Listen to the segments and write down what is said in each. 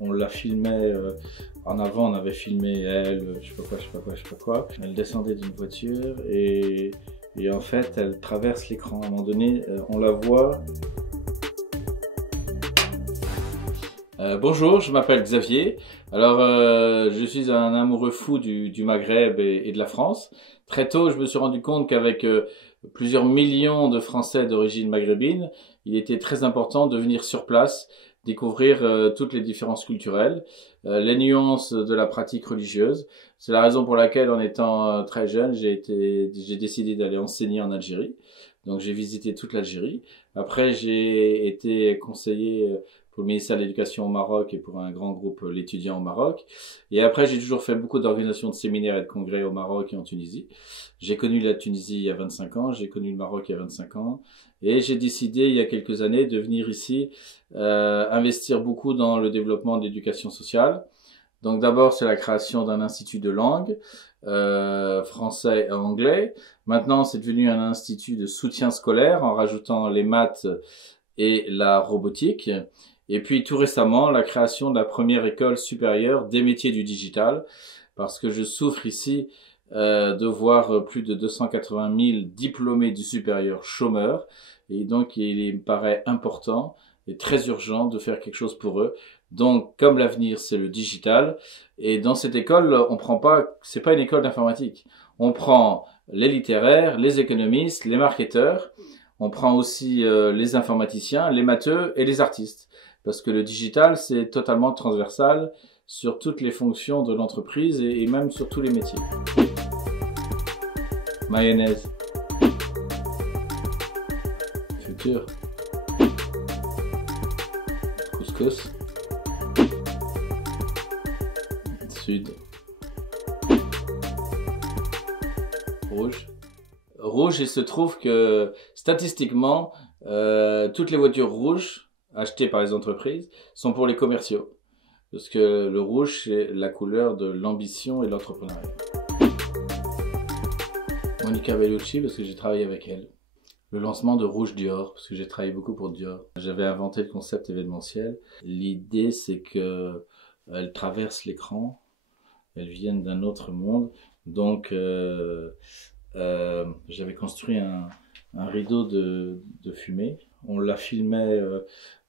On la filmait en avant, on avait filmé elle, je sais pas quoi. Elle descendait d'une voiture et en fait elle traverse l'écran. À un moment donné, on la voit. Bonjour, je m'appelle Xavier. Alors, je suis un amoureux fou du Maghreb et de la France. Très tôt, je me suis rendu compte qu'avec plusieurs millions de Français d'origine maghrébine, il était très important de venir sur place, découvrir toutes les différences culturelles, les nuances de la pratique religieuse. C'est la raison pour laquelle, en étant très jeune, j'ai décidé d'aller enseigner en Algérie. Donc, j'ai visité toute l'Algérie. Après, j'ai été conseiller pour le ministère de l'Éducation au Maroc et pour un grand groupe l'étudiant au Maroc. Et après, j'ai toujours fait beaucoup d'organisations de séminaires et de congrès au Maroc et en Tunisie. J'ai connu la Tunisie il y a 25 ans, j'ai connu le Maroc il y a 25 ans. Et j'ai décidé il y a quelques années de venir ici investir beaucoup dans le développement de l'éducation sociale. Donc d'abord, c'est la création d'un institut de langue, français et anglais. Maintenant, c'est devenu un institut de soutien scolaire en rajoutant les maths et la robotique. Et puis tout récemment, la création de la première école supérieure des métiers du digital, parce que je souffre ici de voir plus de 280 000 diplômés du supérieur chômeurs. Et donc il me paraît important et très urgent de faire quelque chose pour eux. Donc comme l'avenir c'est le digital, et dans cette école on prend pas, c'est pas une école d'informatique. On prend les littéraires, les économistes, les marketeurs. On prend aussi les informaticiens, les matheux et les artistes. Parce que le digital, c'est totalement transversal sur toutes les fonctions de l'entreprise et même sur tous les métiers. Mayonnaise. Futur. Couscous. Sud. Rouge. Rouge, il se trouve que statistiquement, toutes les voitures rouges achetées par les entreprises sont pour les commerciaux. Parce que le rouge, c'est la couleur de l'ambition et de l'entrepreneuriat. Monica Bellucci, parce que j'ai travaillé avec elle. Le lancement de Rouge Dior, parce que j'ai travaillé beaucoup pour Dior. J'avais inventé le concept événementiel. L'idée, c'est que elles traversent l'écran, elles viennent d'un autre monde. Donc, j'avais construit un rideau de fumée. On la filmait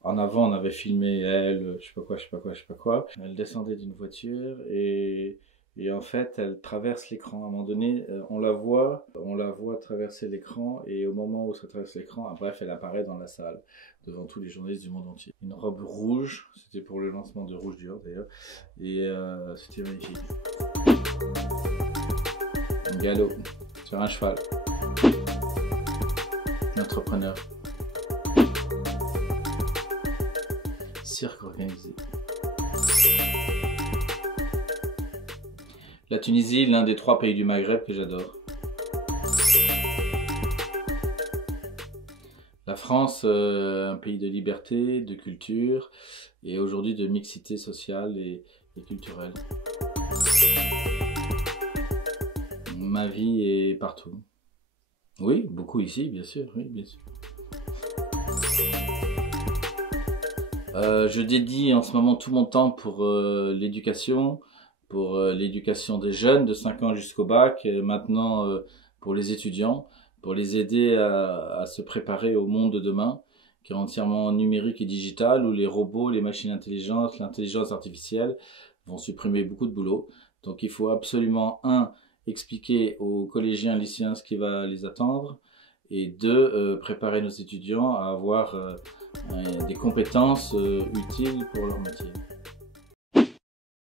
en avant, on avait filmé elle, je sais pas quoi. Elle descendait d'une voiture et en fait, elle traverse l'écran. À un moment donné, on la voit traverser l'écran et au moment où ça traverse l'écran, bref, elle apparaît dans la salle devant tous les journalistes du monde entier. Une robe rouge, c'était pour le lancement de Rouge Dior d'ailleurs, et c'était magnifique. Un galop sur un cheval. Entrepreneur. Cirque organisé. La Tunisie, l'un des 3 pays du Maghreb que j'adore. La France, un pays de liberté, de culture et aujourd'hui de mixité sociale et culturelle. Ma vie est partout. Oui, beaucoup ici, bien sûr, oui, bien sûr. Je dédie en ce moment tout mon temps pour l'éducation des jeunes de 5 ans jusqu'au bac, et maintenant pour les étudiants, pour les aider à se préparer au monde de demain, qui est entièrement numérique et digital, où les robots, les machines intelligentes, l'intelligence artificielle vont supprimer beaucoup de boulot. Donc il faut absolument, expliquer aux collégiens, lycéens ce qui va les attendre, et 2, préparer nos étudiants à avoir des compétences utiles pour leur métier.